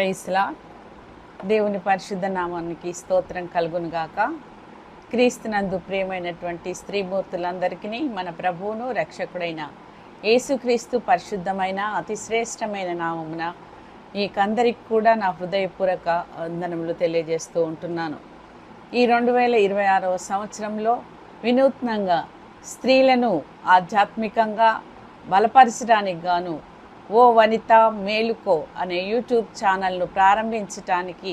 ప్రైస్లా దేవుని పరిశుద్ధ నామానికి స్తోత్రం కలుగునుగాక. క్రీస్తునందు ప్రియమైనటువంటి స్త్రీమూర్తులందరికీ మన ప్రభువును రక్షకుడైన యేసుక్రీస్తు పరిశుద్ధమైన అతి శ్రేష్టమైన నామమున మీకందరికి కూడా నా హృదయపూర్వక వందనములు తెలియజేస్తూ ఉంటున్నాను. ఈ 2026వ సంవత్సరంలో వినూత్నంగా స్త్రీలను ఆధ్యాత్మికంగా బలపరచడానికి గాను ఓ వనిత మేలుకో అనే యూట్యూబ్ ఛానల్ను ప్రారంభించటానికి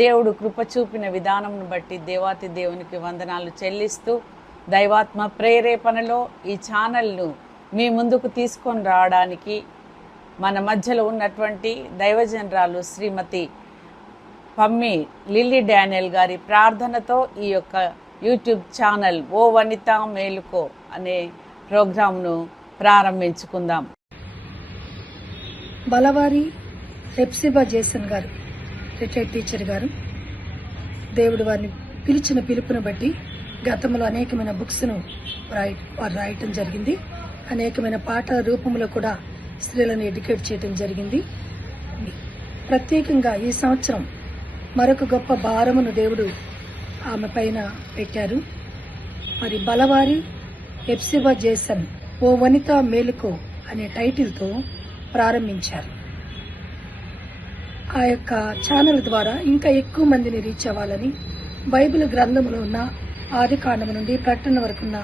దేవుడు కృప చూపిన విధానంను బట్టి దేవాతి దేవునికి వందనాలు చెల్లిస్తూ, దైవాత్మ ప్రేరేపణలో ఈ ఛానల్ను మీ ముందుకు తీసుకొని రావడానికి మన మధ్యలో ఉన్నటువంటి దైవజనరాలు శ్రీమతి పమ్మి లిల్లీ డానియల్ గారి ప్రార్థనతో ఈ యొక్క యూట్యూబ్ ఛానల్ ఓ వనిత మేలుకో అనే ప్రోగ్రాంను ప్రారంభించుకుందాం. బలవారి హెప్సిబా జేసన్ గారు, రిటైర్డ్ టీచర్ గారు, దేవుడు వారిని పిలిచిన పిలుపును బట్టి గతంలో అనేకమైన బుక్స్ను వారు రాయటం జరిగింది. అనేకమైన పాటల రూపంలో కూడా స్త్రీలను ఎడ్యుకేట్ చేయడం జరిగింది. ప్రత్యేకంగా ఈ సంవత్సరం మరొక గొప్ప భారమును దేవుడు ఆమె పైన పెట్టారు. మరి బలవారి హెప్సిబా జేసన్ ఓ వనిత మేలుకో అనే టైటిల్తో ప్రారంభించారు. ఆ యొక్క ఛానల్ ద్వారా ఇంకా ఎక్కువ మందిని రీచ్ అవ్వాలని, బైబిల్ గ్రంథంలో ఉన్న ఆది కాండము నుండి ప్రకటన వరకు ఉన్న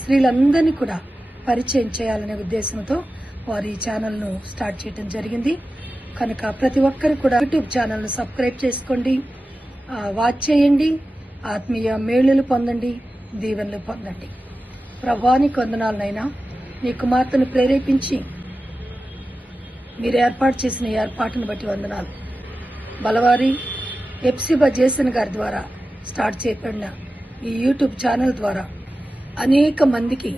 స్త్రీలందరినీ కూడా పరిచయం చేయాలనే ఉద్దేశంతో వారు ఈ ఛానల్ను స్టార్ట్ చేయడం జరిగింది. కనుక ప్రతి ఒక్కరు కూడా యూట్యూబ్ ఛానల్ను సబ్స్క్రైబ్ చేసుకోండి, వాచ్ చేయండి, ఆత్మీయ మేలులు పొందండి, దీవెనలు పొందండి. ప్రభువానికి వందనాలనైనా నీ కుమార్తెను ప్రేరేపించి మీరు ఏర్పాటు చేసిన ఏర్పాటును బట్టి వందనాలు. బలవారి హెప్సిబా జేసన్ గారి ద్వారా స్టార్ట్ చేయబడిన ఈ యూట్యూబ్ ఛానల్ ద్వారా అనేక మందికి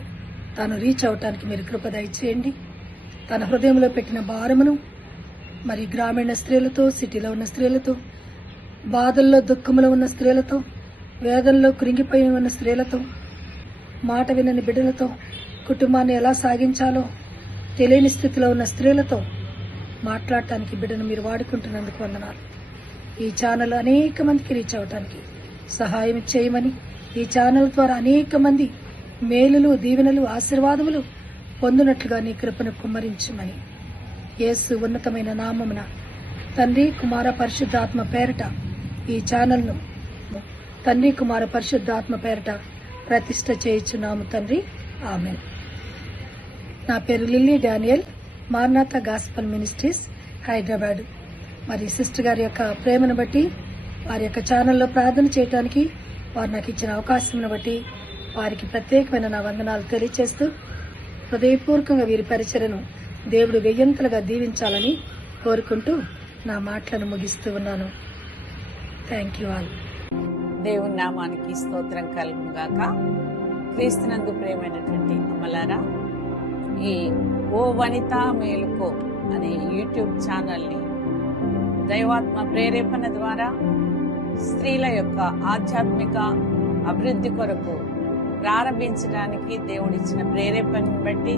తాను రీచ్ అవటానికి మీరు కృప దయచేయండి. తన హృదయంలో పెట్టిన భారమును మరి గ్రామీణ స్త్రీలతో, సిటీలో ఉన్న స్త్రీలతో, బాధల్లో దుఃఖంలో ఉన్న స్త్రీలతో, వేదనలో కృంగిపోయి ఉన్న స్త్రీలతో, మాట వినని బిడ్డలతో, కుటుంబాన్ని ఎలా సాగించాలో తెలియని స్థితిలో ఉన్న స్త్రీలతో మాట్లాడటానికి బిడ్డను మీరు వాడుకుంటున్నందుకు వందనాలు. ఈ ఛానల్ అనేక మందికి రీచ్ అవటానికి సహాయం చేయమని, ఈ ఛానల్ ద్వారా అనేక మంది మేలులు, దీవెనలు, ఆశీర్వాదములు పొందినట్లుగా నీ కృపను కుమ్మరించమని యేసు ఉన్నతమైన నామమున తండ్రి కుమార పరిశుద్ధాత్మ పేరట ఈ ఛానల్ను తండ్రి కుమార పరిశుద్ధాత్మ పేరట ప్రతిష్ఠ చేయించున్నాము తండ్రి, ఆమేన్. నా పేరు Lily Daniel, Maranatha gospel ministries, Hyderabad. మరి సిస్టర్ గారి యొక్క ప్రేమను బట్టి, వారి యొక్క ఛానల్లో ప్రార్థన చేయడానికి వారు నాకు ఇచ్చిన అవకాశం బట్టి వారికి ప్రత్యేకమైన నా వందనాలు తెలియజేస్తూ, హృదయపూర్వకంగా వీరి పరిచర్యను దేవుడు వెయ్యంతలుగా దీవించాలని కోరుకుంటూ నా మాటలను ముగిస్తూ ఉన్నాను. Thank you all. దేవుని నామానికి స్తోత్రం కలుగుగాక. క్రీస్తునందు ప్రియమైనటువంటి అమ్మలారా, ఈ ఓ వనిత మేలుకో అనే యూట్యూబ్ ఛానల్ని దైవాత్మ ప్రేరేపణ ద్వారా స్త్రీల యొక్క ఆధ్యాత్మిక అభివృద్ధి కొరకు ప్రారంభించడానికి దేవుడిచ్చిన ప్రేరేపణను బట్టి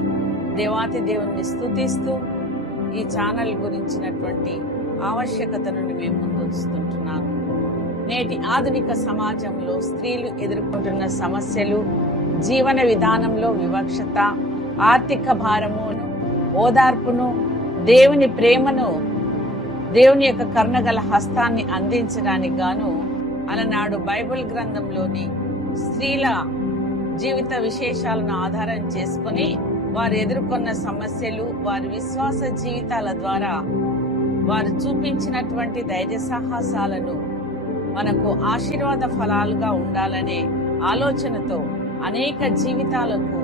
దేవాతి దేవుణ్ణి స్తుతిస్తూ ఈ ఛానల్ గురించినటువంటి ఆవశ్యకతను మేము ముందుంచుతుంటున్నాను. నేటి ఆధునిక సమాజంలో స్త్రీలు ఎదుర్కొంటున్న సమస్యలు, జీవన విధానంలో వివక్షత, ఆర్థిక భారమును, ఓదార్పును, దేవుని ప్రేమను, దేవుని యొక్క కరుణగల హస్తాన్ని అందించడానికి గాను అలనాడు బైబిల్ గ్రంథంలోని స్త్రీల జీవిత విశేషాలను ఆధారం చేసుకుని వారు ఎదుర్కొన్న సమస్యలు, వారి విశ్వాస జీవితాల ద్వారా వారు చూపించినటువంటి ధైర్య సాహసాలను మనకు ఆశీర్వాద ఫలాలుగా ఉండాలనే ఆలోచనతో అనేక జీవితాలకు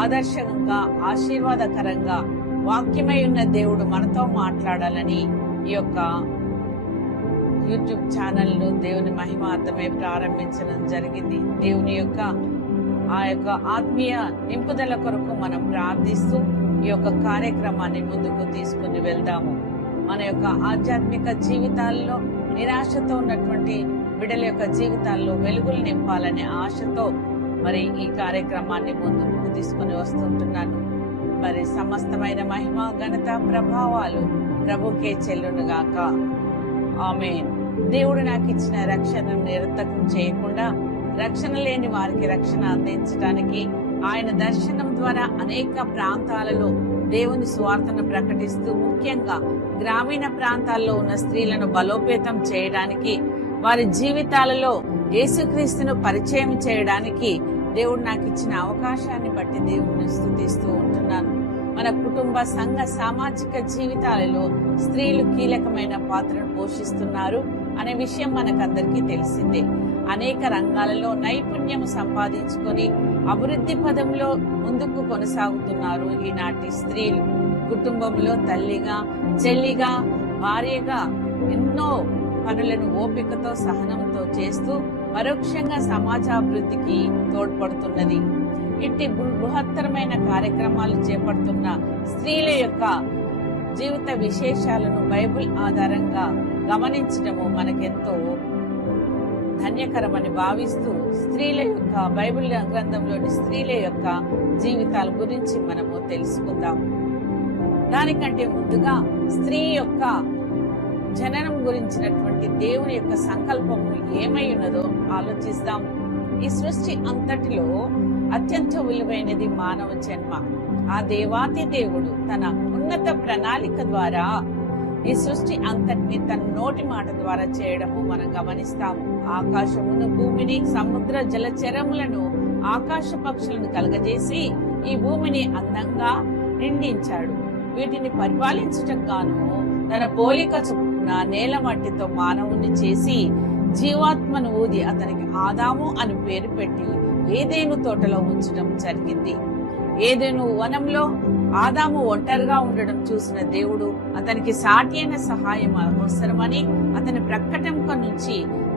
ఆదర్శంగా, ఆశీర్వాదకరంగా వాక్యమై ఉన్న దేవుడు మనతో మాట్లాడాలని ఈ యొక్క యూట్యూబ్ ఛానల్ను దేవుని మహిమార్థమై ప్రారంభించడం జరిగింది. దేవుని యొక్క ఆ యొక్క ఆత్మీయ నింపుదల కొరకు మనం ప్రార్థిస్తూ ఈ యొక్క కార్యక్రమాన్ని ముందుకు తీసుకుని వెళ్దాము. మన యొక్క ఆధ్యాత్మిక జీవితాల్లో నిరాశతో ఉన్నటువంటి బిడ్డల యొక్క జీవితాల్లో వెలుగులు నింపాలనే ఆశతో మరి ఈ కార్యక్రమాన్ని ముందుకు తీసుకుని వస్తుంటున్నాను. మరి సమస్తమైన మహిమ ఘనత ప్రభావాలు ప్రభుకే చెల్లునుగాక. ఆమేన్. దేవుడు నాకు ఇచ్చిన రక్షణను నిరర్థకం చేయకుండా రక్షణ లేని వారికి రక్షణ అందించడానికి ఆయన దర్శనం ద్వారా అనేక ప్రాంతాలలో దేవుని సువార్తను ప్రకటిస్తూ ముఖ్యంగా గ్రామీణ ప్రాంతాల్లో ఉన్న స్త్రీలను బలోపేతం చేయడానికి వారి జీవితాలలో యేసుక్రీస్తును పరిచయం చేయడానికి దేవుడు నాకు ఇచ్చిన అవకాశాన్ని బట్టి దేవుణ్ణి స్తుతిస్తూ ఉంటున్నాను. మన కుటుంబ సంఘ సామాజిక జీవితాలలో స్త్రీలు కీలకమైన పాత్రను పోషిస్తున్నారు అనే విషయం మనకందరికీ తెలిసిందే. అనేక రంగాలలో నైపుణ్యం సంపాదించుకొని అభివృద్ధి పదంలో ముందుకు కొనసాగుతున్నారు ఈనాటి స్త్రీలు. కుటుంబంలో తల్లిగా, చెల్లిగా, భార్యగా ఎన్నో పనులను ఓపికతో సహనంతో చేస్తూ పరోక్షంగా సమాజాభివృద్ధికి తోడ్పడుతున్నది. ఇట్టి బృహత్తరమైన కార్యక్రమాలు చేపడుతున్న స్త్రీల యొక్క జీవిత విశేషాలను బైబిల్ ఆధారంగా గమనించడము మనకెంతో ధన్యకరమని భావిస్తూ స్త్రీల యొక్క బైబిల్ గ్రంథంలోని స్త్రీల యొక్క జీవితాల గురించి మనము తెలుసుకుందాం. దానికంటే ముందుగా స్త్రీ యొక్క జననం గురించినటువంటి దేవుని యొక్క సంకల్పము ఏమై ఉన్నదో ఆలోచిస్తాం. ఈ సృష్టి అంతటిలో అత్యంత విలువైనది మానవ జన్మ. ఆ దేవాతి దేవుడు తన ఉన్నత ప్రణాళిక ద్వారా ఈ సృష్టి అంతటిని తన నోటి మాట ద్వారా చేయడము మనం గమనిస్తాము. ఆకాశమును, భూమిని, సముద్ర జలచరములను, ఆకాశ పక్షులను కలగజేసి ఈ భూమిని అందంగా నిండించాడు. వీటిని పరిపాలించుటకు గాను తన పోలిక చొప్పున నేల మట్టితో మానవుని చేసి జీవాత్మను ఊది అతనికి ఆదాము అని పేరు పెట్టి ఏదేను తోటలో ఉంచడం జరిగింది. ఏదేను వనంలో ఆదాము ఒంటరిగా ఉండడం చూసిన దేవుడు అతనికి సాటి అయిన సహాయం అవసరమని అతని ప్రక్కటంక నుంచి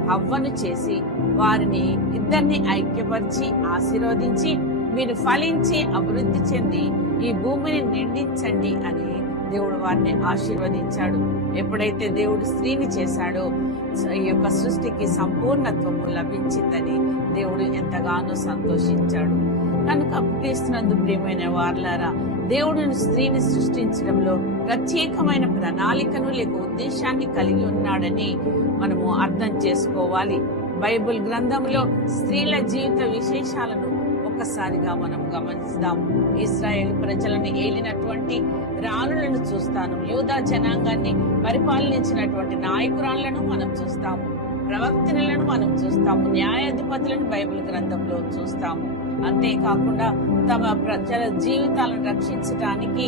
హవ్వను చేసి వారిని ఇద్దరిని ఐక్యపరిచి ఆశీర్వదించి మీరు ఫలించి అభివృద్ధి చెంది ఈ భూమిని నిండించండి అని దేవుడు వారిని ఆశీర్వదించాడు. ఎప్పుడైతే దేవుడు స్త్రీని చేశాడో ఈ యొక్క సృష్టికి సంపూర్ణత్వము లభించిందని దేవుడు ఎంతగానో సంతోషించాడు. కనుక క్రీస్తునందు ప్రియమైన వారలారా, దేవుడు స్త్రీని సృష్టించడంలో ప్రత్యేకమైన ప్రణాళికను లేక ఉద్దేశాన్ని కలిగి ఉన్నాడని మనము అర్థం చేసుకోవాలి. బైబిల్ గ్రంథంలో స్త్రీల జీవిత విశేషాలను ఒక్కసారిగా మనం గమనిస్తాం. ఇశ్రాయేలు ప్రజలను ఏలినటువంటి రాణులను చూస్తాము. యూదా జనాంగాన్ని పరిపాలించినటువంటి నాయకురాళ్లను మనం చూస్తాము. ప్రవక్తలను మనం చూస్తాము. న్యాయాధిపతులను బైబిల్ గ్రంథంలో చూస్తాము. అంతేకాకుండా తమ ప్రజల జీవితాలను రక్షించడానికి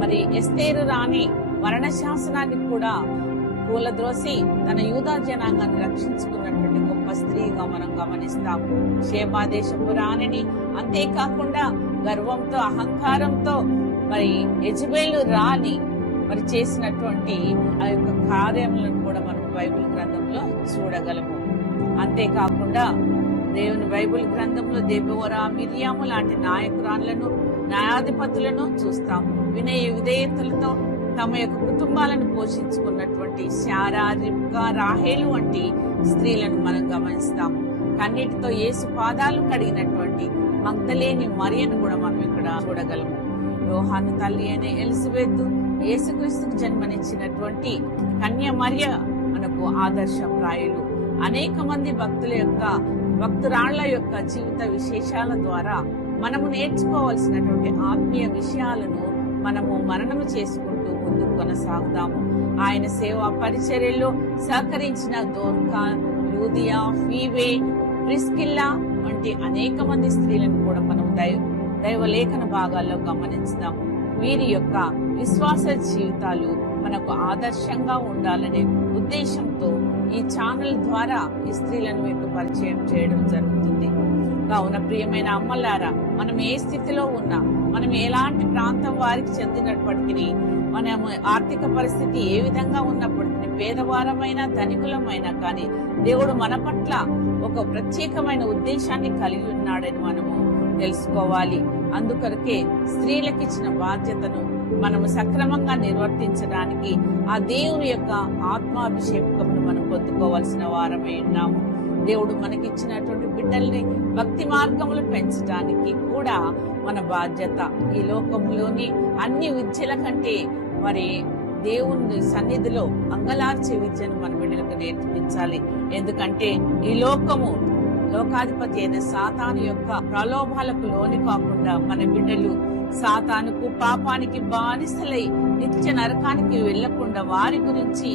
మరి ఎస్తేరు రాణి మరణ శాసనాన్ని కూడా కూలద్రోసి తన యూదా జనాంగాన్ని రక్షించుకున్నటువంటి గొప్ప స్త్రీగా మనం గమనిస్తాము. షేబా దేశపు రాణిని, అంతేకాకుండా గర్వంతో అహంకారంతో మరి యెజబెలు రాణి మరి చేసినటువంటి ఆ యొక్క కార్యములను కూడా మనం బైబిల్ గ్రంథంలో చూడగలము. అంతేకాకుండా దేవుని బైబిల్ గ్రంథంలో దెబోరా, మిరియాము లాంటి నాయకురాళ్లను, న్యాయాధిపతులను చూస్తాము. వినయ విధేయతలతో తమ యొక్క కుటుంబాలను పోషించుకున్నటువంటి శారా, రిబ్కా, రాహేలు వంటి స్త్రీలను మనం గమనిస్తాము. కన్నీటితో యేసు పాదాలు కడిగినటువంటి మగ్దలేని మరియను కూడా మనం ఇక్కడ చూడగలము. యోహాను తల్లి అయిన ఎలిజబెత్, యేసుక్రీస్తుకు జన్మనిచ్చినటువంటి కన్య మరియ మనకు ఆదర్శప్రాయులు. అనేక మంది భక్తురాళ్ల యొక్క జీవిత విశేషాల ద్వారా మనము నేర్చుకోవాల్సినటువంటి ఆత్మీయ విషయాలను మనము మననము చేసుకుంటూ ముందుకు కొనసాగుదాము. ఆయన సేవా పరిచర్యలో సహకరించిన దోర్కా, లూదియా, ఫీవే, ప్రిస్కిల్లా వంటి అనేక మంది స్త్రీలను కూడా మనం దైవలేఖన భాగాల్లో గమనించుదాము. వీరి యొక్క విశ్వాస జీవితాలు మనకు ఆదర్శంగా ఉండాలనే ఉద్దేశంతో ఈ ఛానల్ ద్వారా ఈ స్త్రీలను మీకు పరిచయం చేయడం జరుగుతుంది. కావున ప్రియమైన అమ్మలారా, మనం ఏ స్థితిలో ఉన్నా, మనం ఎలాంటి ప్రాంతం వారికి చెందినప్పటికీ, మన ఆర్థిక పరిస్థితి ఏ విధంగా ఉన్నప్పటికీ, పేదవారమైన ధనికులమైనా కానీ దేవుడు మన పట్ల ఒక ప్రత్యేకమైన ఉద్దేశాన్ని కలిగి ఉన్నాడని మనము తెలుసుకోవాలి. అందుకొరకే స్త్రీలకు ఇచ్చిన బాధ్యతను మనము సక్రమంగా నిర్వర్తించడానికి ఆ దేవుని యొక్క ఆత్మాభిషేకమును మనం పొందుకోవాల్సిన వారమై ఉన్నాము. దేవుడు మనకిచ్చినటువంటి బిడ్డల్ని భక్తి మార్గములు పెంచడానికి కూడా మన బాధ్యత. ఈ లోకంలోని అన్ని విద్యల కంటే మరి దేవుని సన్నిధిలో అంగలార్చే విద్యను మన బిడ్డలకు నేర్పించాలి. ఎందుకంటే ఈ లోకాధిపతి అయిన సాతాను యొక్క ప్రలోభాలకు లోని కాకుండా మన బిడ్డలు సాతానుకు పాపానికి బానిసలై నిత్య నరకానికి వెళ్లకుండా వారి గురించి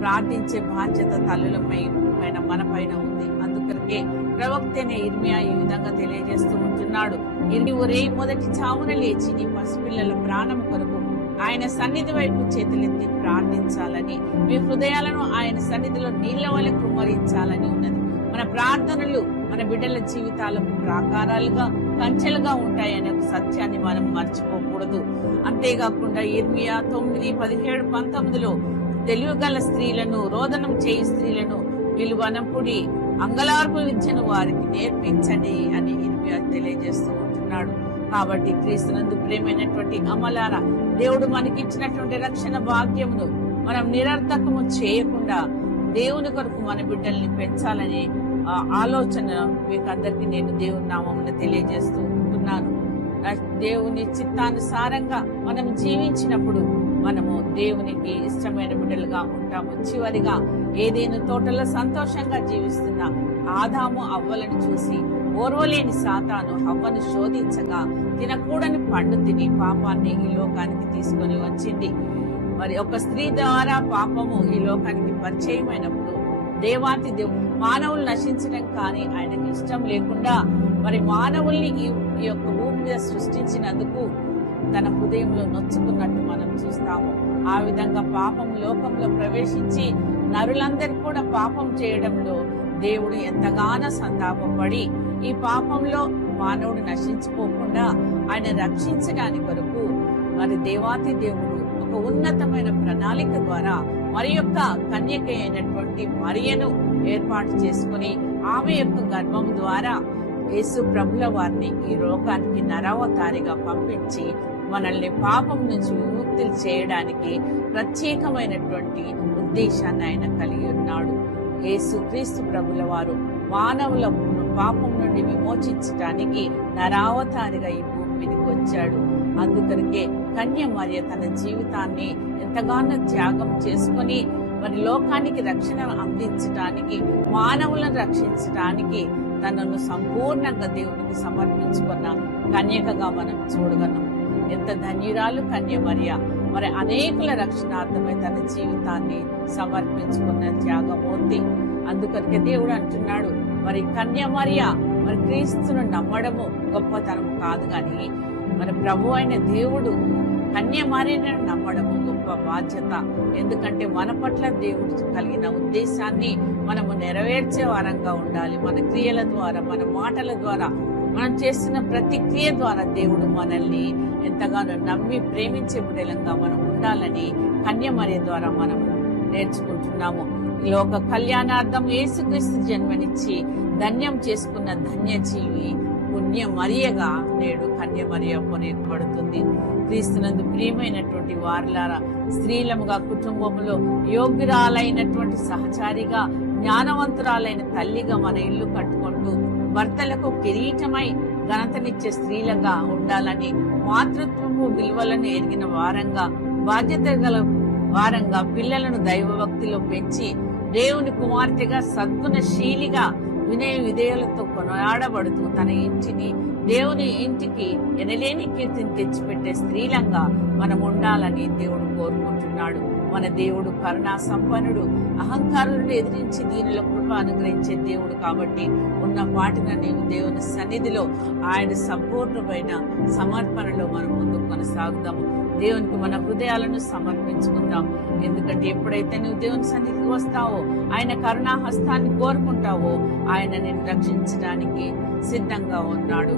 ప్రార్థించే బాధ్యత తల్లులమైన మన పైన ఉంది. అందుకనే ప్రవక్త అయిన ఇర్మియా ఈ విధంగా తెలియజేస్తూ ఉంటున్నాడు. మొదటి చావున లేచి నీ పసిపిల్లల ప్రాణం కొరకు ఆయన సన్నిధి వైపు చేతులెత్తి ప్రార్థించాలని, మీ హృదయాలను ఆయన సన్నిధిలో నీళ్ల వల్ల కుమ్మరించాలని ఉన్నది. మన ప్రార్థనలు మన బిడ్డల జీవితాలకు ప్రాకారాలుగా కంచెలుగా ఉంటాయనే ఒక సత్యాన్ని మనం మర్చిపోకూడదు. అంతేకాకుండా ఇర్మియా 9, 17, 19లో తెలివిగల స్త్రీలను, రోదనం చేయి స్త్రీలను విలువనపుడి అంగలార్పు విద్యను వారికి నేర్పించండి అని ఇర్మియా తెలియజేస్తూ ఉంటున్నాడు. కాబట్టి క్రీస్తునందు ప్రియమైనటువంటి అమలారా, దేవుడు మనకిచ్చినటువంటి రక్షణ భాగ్యమును మనం నిరర్థకము చేయకుండా దేవుని కొరకు మన బిడ్డల్ని పెంచాలనే ఆలోచన మీకందరికీ నేను దేవుని నామమున తెలియజేస్తూ ఉంటున్నాను. దేవుని చిత్తానుసారంగా మనం జీవించినప్పుడు మనము దేవునికి ఇష్టమైన బిడ్డలుగా ఉంటాము. చివరిగా ఏదేను తోటలో సంతోషంగా జీవిస్తున్న ఆదాము అవ్వలను చూసి ఓర్వలేని సాతాను హవ్వను శోధించగా తినకూడని పండు తిని పాపాన్ని ఈ లోకానికి తీసుకొని వచ్చింది. మరి ఒక స్త్రీ ద్వారా పాపము ఈ లోకానికి పరిచయమైనప్పుడు దేవాతి మానవులు నశించడం కానీ ఆయనకి ఇష్టం లేకుండా మరి మానవుల్ని ఈ యొక్క భూమి మీద సృష్టించినందుకు తన హృదయంలో నొచ్చుకున్నట్టు మనం చూస్తాము. ఆ విధంగా పాపం లోకంలో ప్రవేశించి నరులందరూ కూడా పాపం చేయడంలో దేవుడు ఎంతగానో సంతాపపడి ఈ పాపంలో మానవుడు నశించిపోకుండా ఆయన రక్షించడానికి కొరకు మరి దేవాతి దేవుడు ఒక ఉన్నతమైన ప్రణాళిక ద్వారా మరి యొక్క కన్యక అయినటువంటి మరియను ఏర్పాటు చేసుకుని ఆమె యొక్క గర్భం ద్వారా యేసు ప్రభుల వారిని ఈ లోకానికి నరావతారిగా పంపించి మనల్ని పాపం నుంచి విముక్తులు చేయడానికి ప్రత్యేకమైనటువంటి ఉద్దేశాన్ని ఆయన కలిగి ఉన్నాడు. యేసు క్రీస్తు ప్రభుల వారు మానవుల పాపం నుండి విమోచించడానికి నరావతారిగా ఈ భూమి మీదకి వచ్చాడు. అందుకనికే కన్య మరియ తన జీవితాన్ని ఎంతగానో త్యాగం చేసుకుని మరి లోకానికి రక్షణ అందించడానికి, మానవులను రక్షించడానికి తనను సంపూర్ణంగా దేవునికి సమర్పించుకున్న కన్యకగా మనం చూడగలం. ఎంత ధన్యురాలు కన్య మరియ. మరి అనేకుల రక్షణార్థమై తన జీవితాన్ని సమర్పించుకున్న త్యాగమూర్తి. అందుకనికే దేవుడు అంటున్నాడు, మరి కన్య మరియ మరి క్రీస్తును నమ్మడము గొప్పతనం కాదు గాని మరి ప్రభు అయిన దేవుడు కన్య మరియను నమ్మడము గొప్ప బాధ్యత. ఎందుకంటే మన పట్ల దేవుడు కలిగిన ఉద్దేశాన్ని మనము నెరవేర్చే వారంగా ఉండాలి. మన క్రియల ద్వారా, మన మాటల ద్వారా, మనం చేస్తున్న ప్రతి క్రియ ద్వారా దేవుడు మనల్ని ఎంతగానో నమ్మి ప్రేమించే బిడ్డలంగా మనం ఉండాలని కన్య మరియ ద్వారా మనం నేర్చుకుంటున్నాము. లోక కళ్యాణార్థం యేసుక్రీస్తు జన్మనిచ్చి ధన్యం చేసుకున్న ధన్యజీవి పుణ్య మరియగా నేడు కన్య మరియ కొనిపడుతుంది. క్రీస్తునందు ప్రియమైనటువంటి వారులారా, స్త్రీలముగా కుటుంబంలో యోగ్యురాలైనటువంటి సహచారిగా, జ్ఞానవంతురాలైన తల్లిగా మన ఇల్లు కట్టుకుంటూ భర్తలకు కిరీటమై ఘనతనిచ్చే స్త్రీలుగా ఉండాలని, మాతృత్వము విలువలను ఎరిగిన వారంగా, బాధ్యత గల వారంగా పిల్లలను దైవభక్తిలో పెంచి దేవుని కుమార్తెగా, సద్గుణశీలిగా, వినయ విధేయులతో కొనియాడబడుతూ తన ఇంటిని దేవుని ఇంటికి ఎనలేని కీర్తిని తెచ్చిపెట్టే స్త్రీలంగా మనం ఉండాలని దేవుడు కోరుకుంటున్నాడు. మన దేవుడు కరుణా సంపన్నుడు, అహంకారులను ఎదిరించి దీనిలో కృప అనుగ్రహించే దేవుడు. కాబట్టి ఉన్న వాటిన నీవు దేవుని సన్నిధిలో ఆయన సంపూర్ణమైన సమర్పణలో మనం ముందుకు కొనసాగుదాము. దేవునికి మన హృదయాలను సమర్పించుకుందాం. ఎందుకంటే ఎప్పుడైతే నువ్వు దేవుని సన్నిధికి వస్తావో, ఆయన కరుణా హస్తాన్ని కోరుకుంటావో, ఆయన నిన్ను రక్షించడానికి సిద్ధంగా ఉన్నాడు.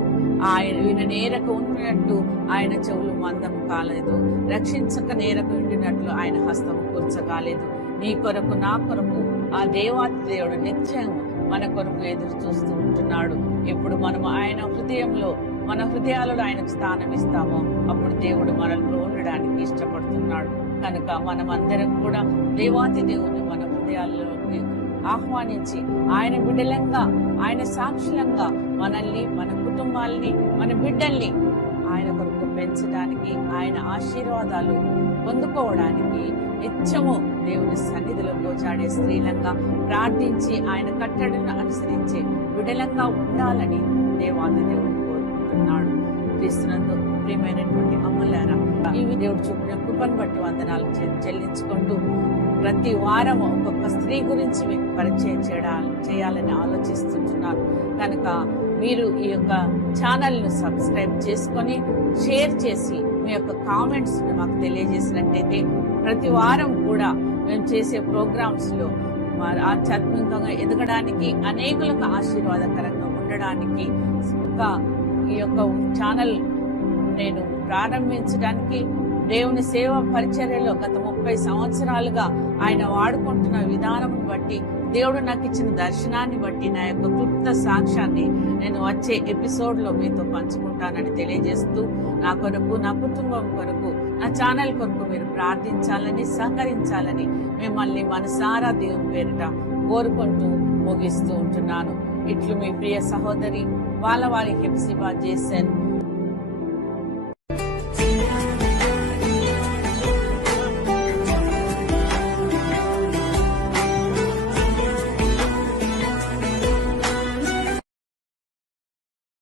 ఆయన నేరకు ఉండినట్టు ఆయన చెవులు మందం కాలేదు, రక్షించక నేరకు ఉండినట్లు ఆయన హస్తము కూర్చగాలేదు. నీ కొరకు, నా కొరకు ఆ దేవాతి దేవుడు నిత్యం మన కొరకు ఎదురు చూస్తూ ఉంటున్నాడు. ఎప్పుడు మనము ఆయన హృదయంలో, మన హృదయాలలో ఆయనకు స్థానం ఇస్తామో అప్పుడు దేవుడు మనలో ఉండడానికి ఇష్టపడుతున్నాడు. కనుక మనం అందరం కూడా దేవాతి దేవుని మన హృదయాల్లోకి ఆహ్వానించి ఆయన బిడ్డలంగా, ఆయన సాక్షులంగా మనల్ని, మన కుటుంబాలని, మన బిడ్డల్ని ఆయన కొరకు పెంచడానికి, ఆయన ఆశీర్వాదాలు పొందుకోవడానికి నిత్యము దేవుని సన్నిధిలో గోచాడే స్త్రీలంగా ప్రార్థించి ఆయన కట్టడలను అనుసరించే విడలంగా ఉండాలని దేవాది దేవుడు కోరుకుంటున్నాడు. క్రీస్తునందు ప్రియమైనటువంటి అమ్మలారా, ఇవి దేవుడు చూపిన కృపను బట్టి వందనాలు చెల్లించుకుంటూ ప్రతి వారం ఒక్కొక్క స్త్రీ గురించి మీకు పరిచయం చేయాలని ఆలోచిస్తుంటున్నాను. కనుక మీరు ఈ యొక్క ఛానల్ ను సబ్స్క్రైబ్ చేసుకొని షేర్ చేసి మీ యొక్క కామెంట్స్ మాకు తెలియజేసినట్టయితే ప్రతి వారం కూడా మేము చేసే ప్రోగ్రామ్స్ లో ఆధ్యాత్మికంగా ఎదగడానికి, అనేకులకు ఆశీర్వాదకరంగా ఉండడానికి ఈ యొక్క ఛానల్ నేను ప్రారంభించడానికి దేవుని సేవ పరిచర్యలో గత 30 సంవత్సరాలుగా ఆయన వాడుకుంటున్న విధానం బట్టి, దేవుడు నాకు ఇచ్చిన దర్శనాన్ని బట్టి నా యొక్క క్లుప్త సాక్ష్యాన్ని నేను వచ్చే ఎపిసోడ్ లో మీతో పంచుకుంటానని తెలియజేస్తూ, నా కొరకు, నా కుటుంబం కొరకు, నా ఛానల్ కొరకు మీరు ప్రార్థించాలని, సహకరించాలని మిమ్మల్ని మనసారా దేవుని పేరిట కోరుకుంటూ ముగిస్తూ ఉంటున్నాను. ఇట్లు మీ ప్రియ సహోదరి బాలవారి హెప్సిబా జేసన్.